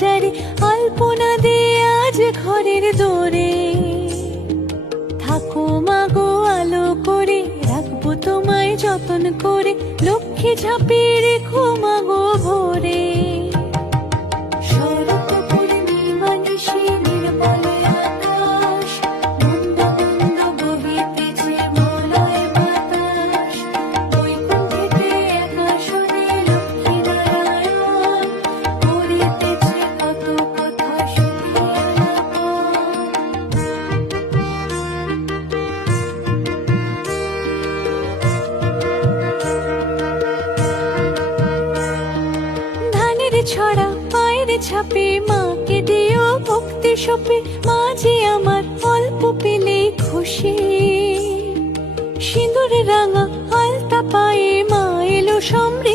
বাজারে আলপনা দিয়ে আজ ঘরের দোরে। থাকো মাগো আলো করে, রাখবো তোমায় যতন করে, লক্ষ্মী ঝাঁপিয়ে রেখো মাগো ভোরে। শরৎ পূর্ণিমা নিশি নির্মল আকাশ, মন্দ মন্দ বহিতেছে মলয় বাতাস। বৈকুণ্ঠেতে এক আসনে লক্ষ্মী নারায়ণ, করিতেছে কত কথা সুখী আলাপন। ধানের ছড়া পায়ের ছাপে মাকে দিও ভক্তি সপে, মাঝে আমার অল্প পেলে খুশি। সিঁদুর রাঙা আলতা পায়ে মা এলো সমৃদ্ধি।